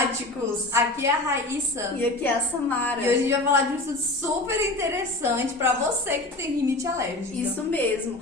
fanáticos! Aqui é a Raíssa e aqui é a Samara. e hoje a gente vai falar de um estudo super interessante para você que tem rinite alérgica. Isso mesmo.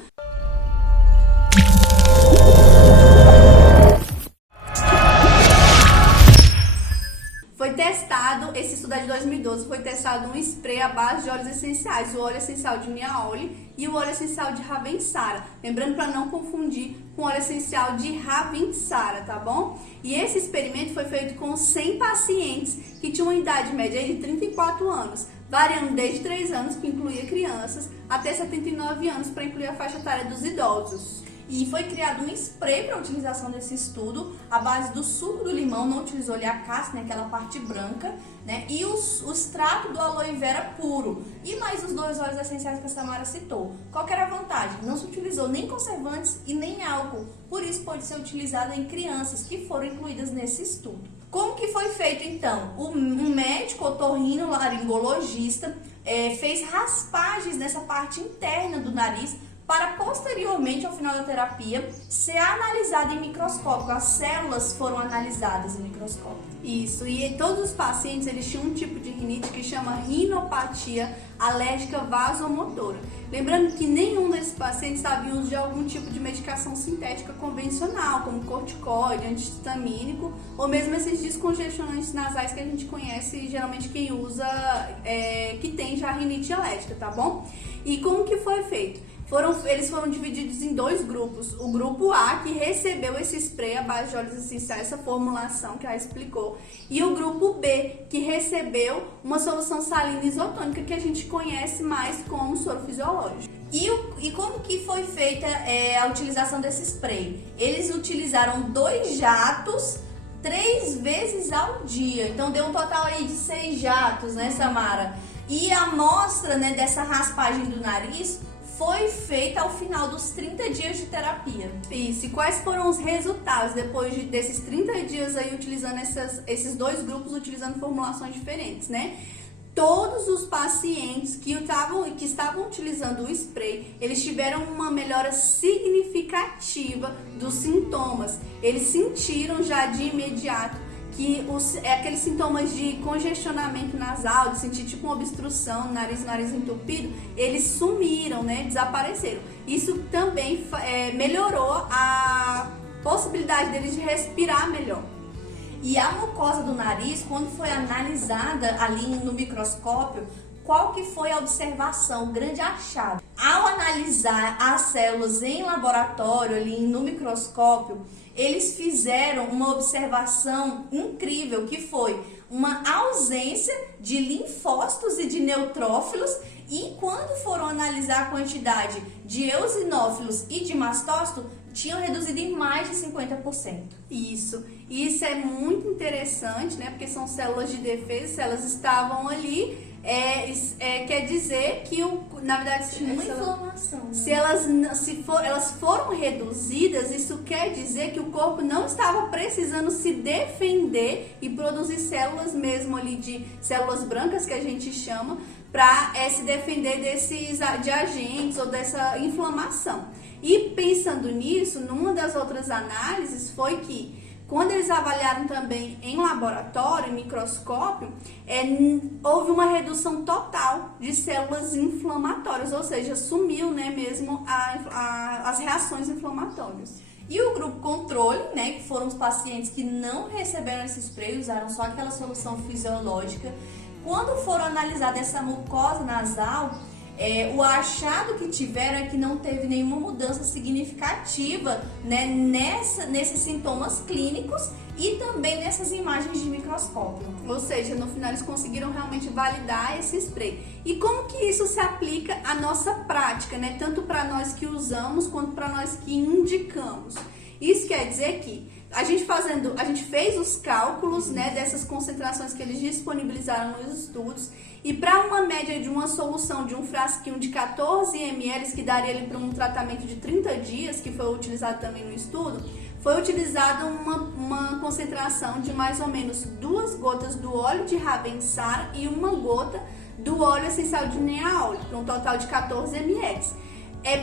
Foi testado, esse estudo é de 2012, foi testado um spray à base de óleos essenciais, o óleo essencial de Niaouli e o óleo essencial de Ravensara. Lembrando para não confundir com o óleo essencial de Ravensara, tá bom? E esse experimento foi feito com 100 pacientes que tinham uma idade média de 34 anos, variando desde 3 anos, que incluía crianças, até 79 anos, para incluir a faixa etária dos idosos. E foi criado um spray para a utilização desse estudo, à base do suco do limão, não utilizou ali a casca, né, aquela parte branca, né, e o extrato do aloe vera puro, e mais os 2 óleos essenciais que a Samara citou. Qual que era a vantagem? Não se utilizou nem conservantes e nem álcool, por isso pode ser utilizada em crianças que foram incluídas nesse estudo. Como que foi feito então? Um médico otorrinolaringologista fez raspagens nessa parte interna do nariz, para posteriormente, ao final da terapia, ser analisada em microscópio. As células foram analisadas em microscópio. Isso, e todos os pacientes, eles tinham um tipo de rinite que chama rinopatia alérgica vasomotora. Lembrando que nenhum desses pacientes estava em uso de algum tipo de medicação sintética convencional, como corticoide, antihistamínico, ou mesmo esses descongestionantes nasais que a gente conhece, geralmente quem usa, que tem já rinite alérgica, tá bom? E como que foi feito? Eles foram divididos em 2 grupos. O grupo A, que recebeu esse spray à base de óleos essenciais, essa formulação que ela explicou, e o grupo B, que recebeu uma solução salina isotônica, que a gente conhece mais como soro fisiológico. E como que foi feita a utilização desse spray? Eles utilizaram 2 jatos 3 vezes ao dia. Então deu um total aí de 6 jatos, né, Samara? E a amostra, né, dessa raspagem do nariz foi feita ao final dos 30 dias de terapia. Isso, e quais foram os resultados depois desses 30 dias aí utilizando esses 2 grupos, utilizando formulações diferentes, né? Todos os pacientes que estavam utilizando o spray, eles tiveram uma melhora significativa dos sintomas. Eles sentiram já de imediato que aqueles sintomas de congestionamento nasal, de sentir tipo uma obstrução no nariz entupido, eles sumiram, né? Desapareceram. Isso também melhorou a possibilidade deles de respirar melhor. E a mucosa do nariz, quando foi analisada ali no microscópio, qual que foi a observação, o grande achado? Ao analisar as células em laboratório, ali no microscópio, eles fizeram uma observação incrível, que foi uma ausência de linfócitos e de neutrófilos, e quando foram analisar a quantidade de eosinófilos e de mastócito, tinham reduzido em mais de 50%. Isso é muito interessante, né? Porque são células de defesa, se elas estavam ali, quer dizer que, na verdade, tinha uma inflamação, né? Se elas foram reduzidas, isso quer dizer que o corpo não estava precisando se defender e produzir células mesmo ali, de células brancas, que a gente chama, para se defender de agentes ou dessa inflamação. E pensando nisso, numa das outras análises foi que, quando eles avaliaram também em laboratório, em microscópio, houve uma redução total de células inflamatórias, ou seja, sumiu, né, mesmo as reações inflamatórias. E o grupo controle, né, que foram os pacientes que não receberam esse spray, usaram só aquela solução fisiológica, quando foram analisar essa mucosa nasal, o achado que tiveram é que não teve nenhuma mudança significativa, né, nesses sintomas clínicos e também nessas imagens de microscópio. Ou seja, no final eles conseguiram realmente validar esse spray. E como que isso se aplica à nossa prática, né? Tanto para nós que usamos quanto para nós que indicamos. Isso quer dizer que a gente fez os cálculos, né, dessas concentrações que eles disponibilizaram nos estudos, e para uma média de uma solução de um frasquinho de 14 ml, que daria ali para um tratamento de 30 dias, que foi utilizado também no estudo, foi utilizada uma concentração de mais ou menos 2 gotas do óleo de Ravensara e 1 gota do óleo essencial de Niaouli, para um total de 14 ml.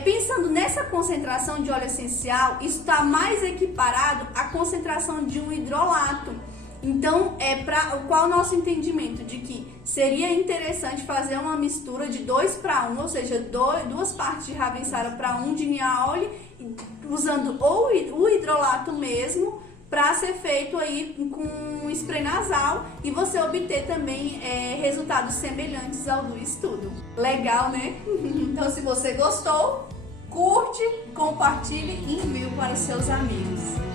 Pensando nessa concentração de óleo essencial, isso está mais equiparado à concentração de um hidrolato. Então, qual o nosso entendimento de que seria interessante fazer uma mistura de 2:1, ou seja, duas partes de Ravensara para 1 de Niaouli, usando ou o hidrolato mesmo, para ser feito aí com spray nasal e você obter também resultados semelhantes ao do estudo. Legal, né? Então, se você gostou, curte, compartilhe e envie para os seus amigos.